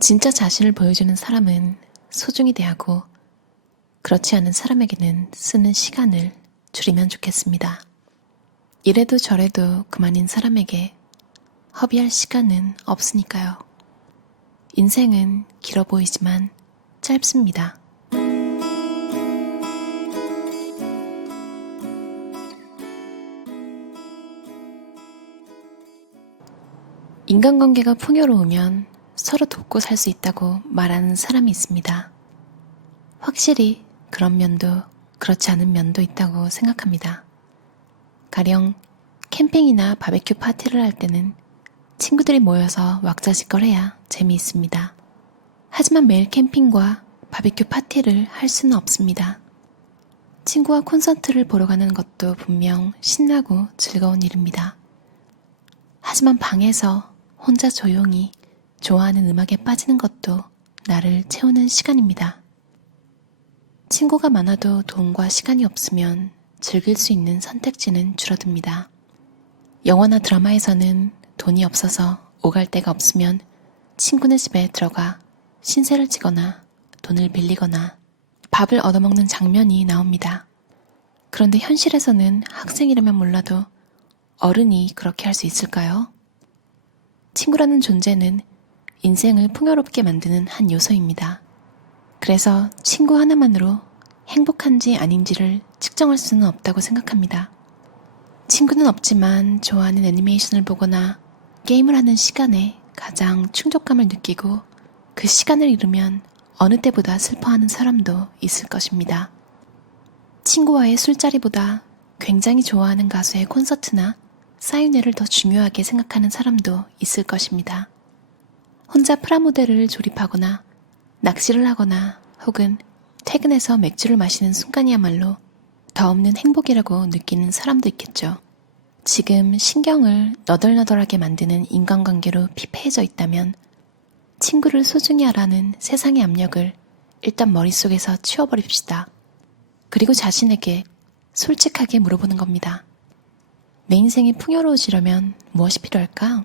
진짜 자신을 보여주는 사람은 소중히 대하고 그렇지 않은 사람에게는 쓰는 시간을 줄이면 좋겠습니다. 이래도 저래도 그만인 사람에게 허비할 시간은 없으니까요. 인생은 길어 보이지만 짧습니다. 인간관계가 풍요로우면 서로 돕고 살 수 있다고 말하는 사람이 있습니다. 확실히 그런 면도 그렇지 않은 면도 있다고 생각합니다. 가령 캠핑이나 바베큐 파티를 할 때는 친구들이 모여서 왁자지껄해야 재미있습니다. 하지만 매일 캠핑과 바베큐 파티를 할 수는 없습니다. 친구와 콘서트를 보러 가는 것도 분명 신나고 즐거운 일입니다. 하지만 방에서 혼자 조용히 좋아하는 음악에 빠지는 것도 나를 채우는 시간입니다. 친구가 많아도 돈과 시간이 없으면 즐길 수 있는 선택지는 줄어듭니다. 영화나 드라마에서는 돈이 없어서 오갈 데가 없으면 친구네 집에 들어가 신세를 지거나 돈을 빌리거나 밥을 얻어먹는 장면이 나옵니다. 그런데 현실에서는 학생이라면 몰라도 어른이 그렇게 할 수 있을까요? 친구라는 존재는 인생을 풍요롭게 만드는 한 요소입니다. 그래서 친구 하나만으로 행복한지 아닌지를 측정할 수는 없다고 생각합니다. 친구는 없지만 좋아하는 애니메이션을 보거나 게임을 하는 시간에 가장 충족감을 느끼고 그 시간을 잃으면 어느 때보다 슬퍼하는 사람도 있을 것입니다. 친구와의 술자리보다 굉장히 좋아하는 가수의 콘서트나 사인회를 더 중요하게 생각하는 사람도 있을 것입니다. 혼자 프라모델을 조립하거나 낚시를 하거나 혹은 퇴근해서 맥주를 마시는 순간이야말로 더 없는 행복이라고 느끼는 사람도 있겠죠. 지금 신경을 너덜너덜하게 만드는 인간관계로 피폐해져 있다면 친구를 소중히 하라는 세상의 압력을 일단 머릿속에서 치워버립시다. 그리고 자신에게 솔직하게 물어보는 겁니다. 내 인생이 풍요로워지려면 무엇이 필요할까?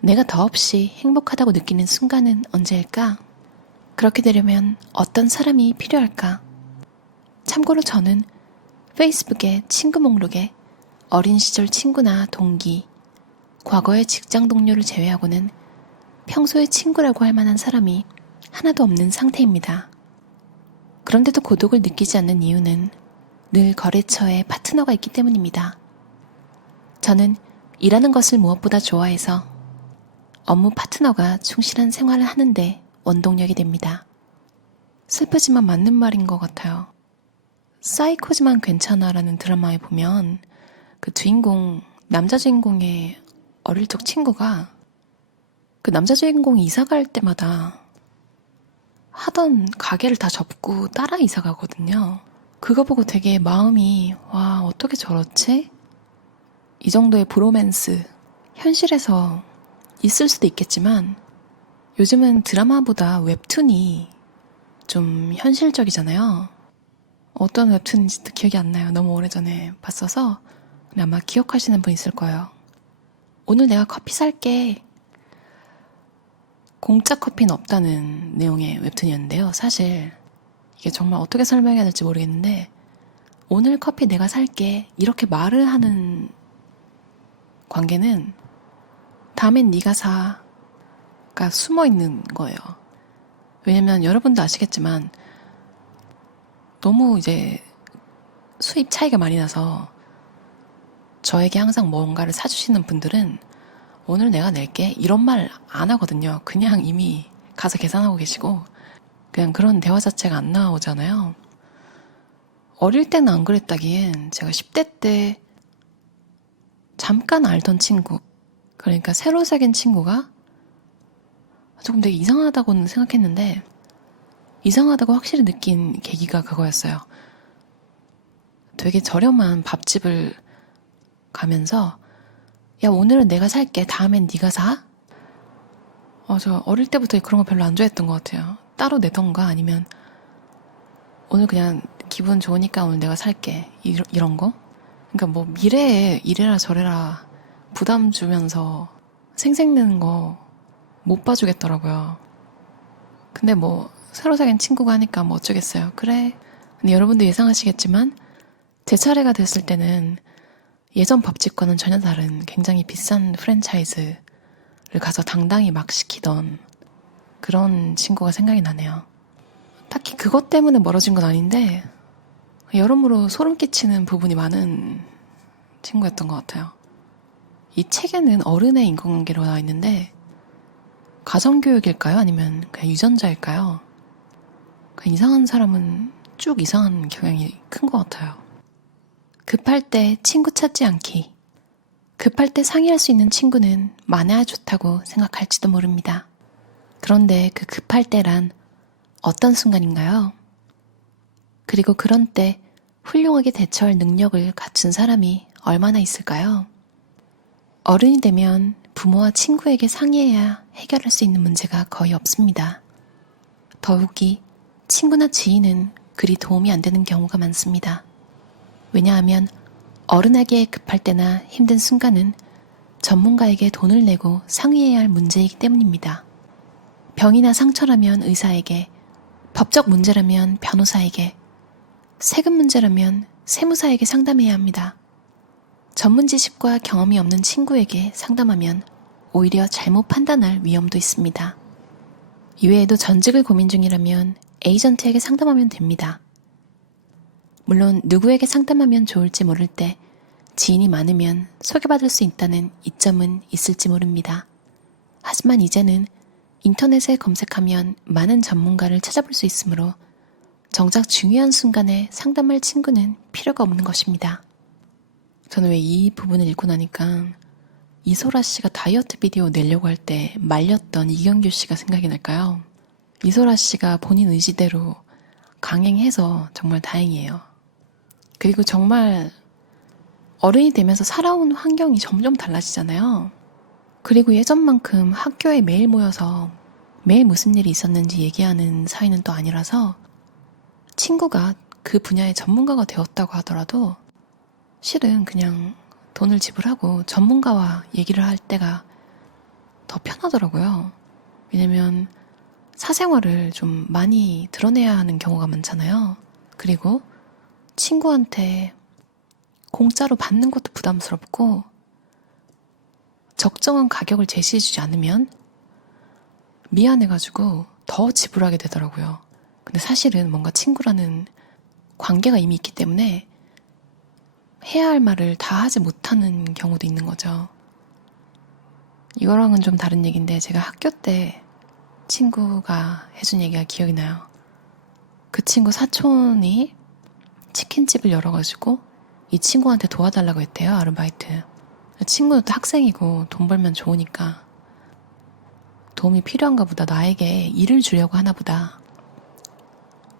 내가 더없이 행복하다고 느끼는 순간은 언제일까? 그렇게 되려면 어떤 사람이 필요할까? 참고로 저는 페이스북의 친구 목록에 어린 시절 친구나 동기, 과거의 직장 동료를 제외하고는 평소의 친구라고 할 만한 사람이 하나도 없는 상태입니다. 그런데도 고독을 느끼지 않는 이유는 늘 거래처에 파트너가 있기 때문입니다. 저는 일하는 것을 무엇보다 좋아해서 업무 파트너가 충실한 생활을 하는데 원동력이 됩니다. 슬프지만 맞는 말인 것 같아요. 사이코지만 괜찮아라는 드라마에 보면 그 남자 주인공의 어릴 적 친구가 그 남자 주인공이 이사 갈 때마다 하던 가게를 다 접고 따라 이사 가거든요. 그거 보고 되게 마음이 와 어떻게 저렇지? 이 정도의 브로맨스 현실에서 있을 수도 있겠지만 요즘은 드라마보다 웹툰이 좀 현실적이잖아요. 어떤 웹툰인지도 기억이 안 나요. 너무 오래전에 봤어서. 근데 아마 기억하시는 분 있을 거예요. 오늘 내가 커피 살게. 공짜 커피는 없다는 내용의 웹툰이었는데요. 사실 이게 정말 어떻게 설명해야 될지 모르겠는데 오늘 커피 내가 살게 이렇게 말을 하는 관계는 다음엔 네가 사가 숨어 있는 거예요. 왜냐면 여러분도 아시겠지만 너무 이제 수입 차이가 많이 나서 저에게 항상 뭔가를 사주시는 분들은 오늘 내가 낼게 이런 말 안 하거든요. 그냥 이미 가서 계산하고 계시고 그냥 그런 대화 자체가 안 나오잖아요. 어릴 때는 안 그랬다기엔 제가 10대 때 잠깐 알던 친구, 그러니까 새로 사귄 친구가 조금 되게 이상하다고는 생각했는데 이상하다고 확실히 느낀 계기가 그거였어요. 되게 저렴한 밥집을 가면서 야 오늘은 내가 살게 다음엔 네가 사? 저 어릴 때부터 그런 거 별로 안 좋아했던 것 같아요. 따로 내던가 아니면 오늘 그냥 기분 좋으니까 오늘 내가 살게 이런 거? 그러니까 뭐 미래에 이래라 저래라 부담 주면서 생색내는 거 못 봐주겠더라고요. 근데 뭐 새로 사귄 친구가 하니까 뭐 어쩌겠어요. 그래. 근데 여러분도 예상하시겠지만 제 차례가 됐을 때는 예전 밥집과는 전혀 다른 굉장히 비싼 프랜차이즈를 가서 당당히 막 시키던 그런 친구가 생각이 나네요. 딱히 그것 때문에 멀어진 건 아닌데 여러모로 소름 끼치는 부분이 많은 친구였던 것 같아요. 이 책에는 어른의 인간관계로 나와 있는데 가정교육일까요? 아니면 그냥 유전자일까요? 그냥 이상한 사람은 쭉 이상한 경향이 큰 것 같아요. 급할 때 친구 찾지 않기. 급할 때 상의할 수 있는 친구는 많아야 좋다고 생각할지도 모릅니다. 그런데 그 급할 때란 어떤 순간인가요? 그리고 그런 때 훌륭하게 대처할 능력을 갖춘 사람이 얼마나 있을까요? 어른이 되면 부모와 친구에게 상의해야 해결할 수 있는 문제가 거의 없습니다. 더욱이 친구나 지인은 그리 도움이 안 되는 경우가 많습니다. 왜냐하면 어른하기에 급할 때나 힘든 순간은 전문가에게 돈을 내고 상의해야 할 문제이기 때문입니다. 병이나 상처라면 의사에게, 법적 문제라면 변호사에게, 세금 문제라면 세무사에게 상담해야 합니다. 전문 지식과 경험이 없는 친구에게 상담하면 오히려 잘못 판단할 위험도 있습니다. 이외에도 전직을 고민 중이라면 에이전트에게 상담하면 됩니다. 물론 누구에게 상담하면 좋을지 모를 때 지인이 많으면 소개받을 수 있다는 이점은 있을지 모릅니다. 하지만 이제는 인터넷에 검색하면 많은 전문가를 찾아볼 수 있으므로 정작 중요한 순간에 상담할 친구는 필요가 없는 것입니다. 저는 왜 이 부분을 읽고 나니까 이소라 씨가 다이어트 비디오 내려고 할 때 말렸던 이경규 씨가 생각이 날까요? 이소라 씨가 본인 의지대로 강행해서 정말 다행이에요. 그리고 정말 어른이 되면서 살아온 환경이 점점 달라지잖아요. 그리고 예전만큼 학교에 매일 모여서 매일 무슨 일이 있었는지 얘기하는 사이는 또 아니라서 친구가 그 분야의 전문가가 되었다고 하더라도 실은 그냥 돈을 지불하고 전문가와 얘기를 할 때가 더 편하더라고요. 왜냐면 사생활을 좀 많이 드러내야 하는 경우가 많잖아요. 그리고 친구한테 공짜로 받는 것도 부담스럽고 적정한 가격을 제시해주지 않으면 미안해가지고 더 지불하게 되더라고요. 근데 사실은 뭔가 친구라는 관계가 이미 있기 때문에 해야 할 말을 다 하지 못하는 경우도 있는 거죠. 이거랑은 좀 다른 얘기인데 제가 학교 때 친구가 해준 얘기가 기억이 나요. 그 친구 사촌이 치킨집을 열어가지고 이 친구한테 도와달라고 했대요, 아르바이트. 친구도 또 학생이고 돈 벌면 좋으니까 도움이 필요한가 보다, 나에게 일을 주려고 하나 보다.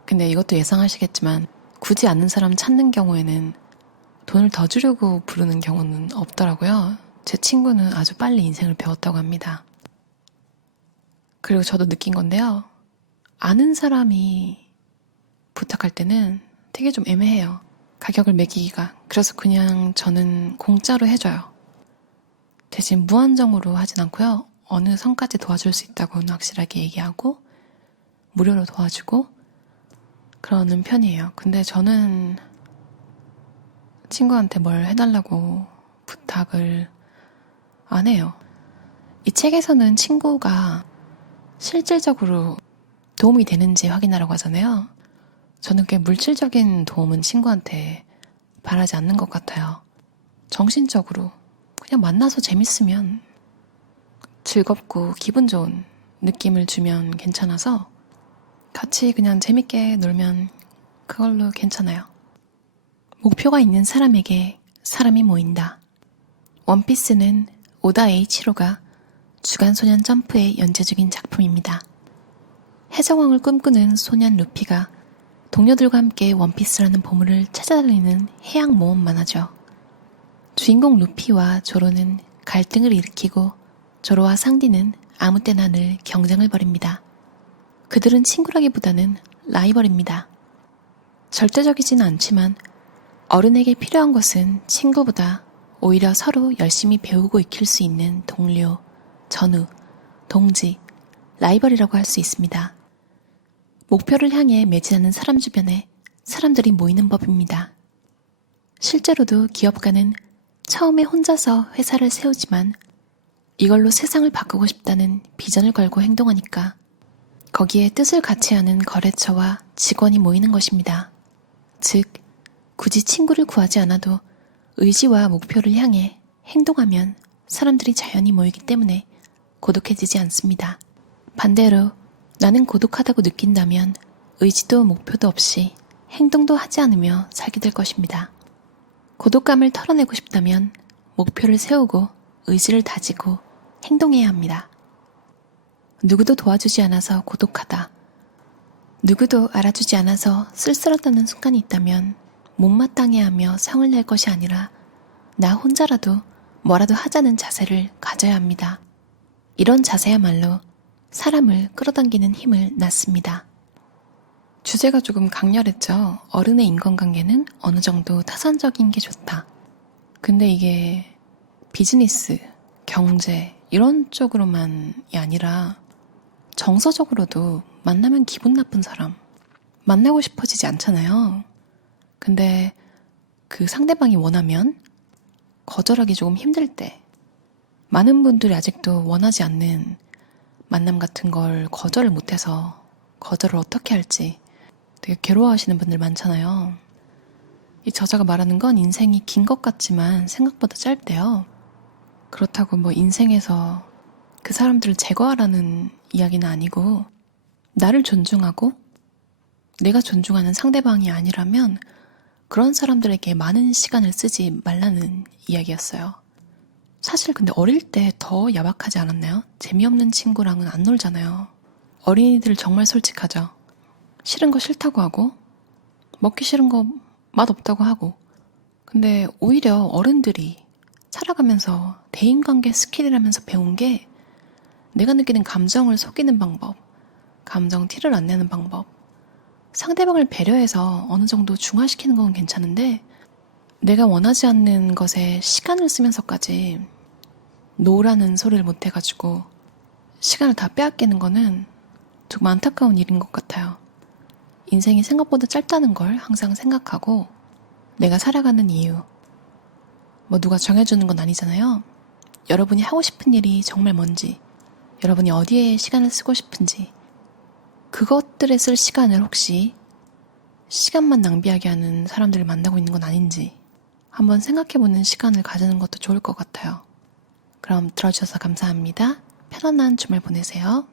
근데 이것도 예상하시겠지만 굳이 아는 사람 찾는 경우에는 돈을 더 주려고 부르는 경우는 없더라고요. 제 친구는 아주 빨리 인생을 배웠다고 합니다. 그리고 저도 느낀 건데요. 아는 사람이 부탁할 때는 되게 좀 애매해요. 가격을 매기기가. 그래서 그냥 저는 공짜로 해줘요. 대신 무한정으로 하진 않고요. 어느 선까지 도와줄 수 있다고는 확실하게 얘기하고 무료로 도와주고 그러는 편이에요. 근데 저는 친구한테 뭘 해달라고 부탁을 안 해요. 이 책에서는 친구가 실질적으로 도움이 되는지 확인하라고 하잖아요. 저는 꽤 물질적인 도움은 친구한테 바라지 않는 것 같아요. 정신적으로 그냥 만나서 재밌으면 즐겁고 기분 좋은 느낌을 주면 괜찮아서 같이 그냥 재밌게 놀면 그걸로 괜찮아요. 목표가 있는 사람에게 사람이 모인다. 원피스는 오다 에이치로가 주간소년 점프에 연재 중인 작품입니다. 해적왕을 꿈꾸는 소년 루피가 동료들과 함께 원피스라는 보물을 찾아다니는 해양 모험 만화죠. 주인공 루피와 조로는 갈등을 일으키고 조로와 상디는 아무 때나 늘 경쟁을 벌입니다. 그들은 친구라기보다는 라이벌입니다. 절대적이지는 않지만 어른에게 필요한 것은 친구보다 오히려 서로 열심히 배우고 익힐 수 있는 동료, 전우, 동지, 라이벌이라고 할 수 있습니다. 목표를 향해 매진하는 사람 주변에 사람들이 모이는 법입니다. 실제로도 기업가는 처음에 혼자서 회사를 세우지만 이걸로 세상을 바꾸고 싶다는 비전을 걸고 행동하니까 거기에 뜻을 같이 하는 거래처와 직원이 모이는 것입니다. 즉, 굳이 친구를 구하지 않아도 의지와 목표를 향해 행동하면 사람들이 자연히 모이기 때문에 고독해지지 않습니다. 반대로 나는 고독하다고 느낀다면 의지도 목표도 없이 행동도 하지 않으며 살게 될 것입니다. 고독감을 털어내고 싶다면 목표를 세우고 의지를 다지고 행동해야 합니다. 누구도 도와주지 않아서 고독하다. 누구도 알아주지 않아서 쓸쓸하다는 순간이 있다면 못마땅해하며 성을 낼 것이 아니라 나 혼자라도 뭐라도 하자는 자세를 가져야 합니다. 이런 자세야말로 사람을 끌어당기는 힘을 낳습니다. 주제가 조금 강렬했죠. 어른의 인간관계는 어느 정도 타산적인 게 좋다. 근데 이게 비즈니스, 경제 이런 쪽으로만이 아니라 정서적으로도 만나면 기분 나쁜 사람 만나고 싶어지지 않잖아요. 근데 그 상대방이 원하면 거절하기 조금 힘들 때 많은 분들이 아직도 원하지 않는 만남 같은 걸 거절을 못해서 거절을 어떻게 할지 되게 괴로워하시는 분들 많잖아요. 이 저자가 말하는 건 인생이 긴 것 같지만 생각보다 짧대요. 그렇다고 뭐 인생에서 그 사람들을 제거하라는 이야기는 아니고 나를 존중하고 내가 존중하는 상대방이 아니라면 그런 사람들에게 많은 시간을 쓰지 말라는 이야기였어요. 사실 근데 어릴 때 더 야박하지 않았나요? 재미없는 친구랑은 안 놀잖아요. 어린이들 정말 솔직하죠. 싫은 거 싫다고 하고 먹기 싫은 거 맛없다고 하고. 근데 오히려 어른들이 살아가면서 대인관계 스킬이라면서 배운 게 내가 느끼는 감정을 속이는 방법, 감정 티를 안 내는 방법, 상대방을 배려해서 어느 정도 중화시키는 건 괜찮은데 내가 원하지 않는 것에 시간을 쓰면서까지 노라는 소리를 못 해가지고 시간을 다 빼앗기는 거는 조금 안타까운 일인 것 같아요. 인생이 생각보다 짧다는 걸 항상 생각하고 내가 살아가는 이유, 뭐 누가 정해주는 건 아니잖아요. 여러분이 하고 싶은 일이 정말 뭔지, 여러분이 어디에 시간을 쓰고 싶은지, 그것들에 쓸 시간을 혹시 시간만 낭비하게 하는 사람들을 만나고 있는 건 아닌지 한번 생각해보는 시간을 가지는 것도 좋을 것 같아요. 그럼 들어주셔서 감사합니다. 편안한 주말 보내세요.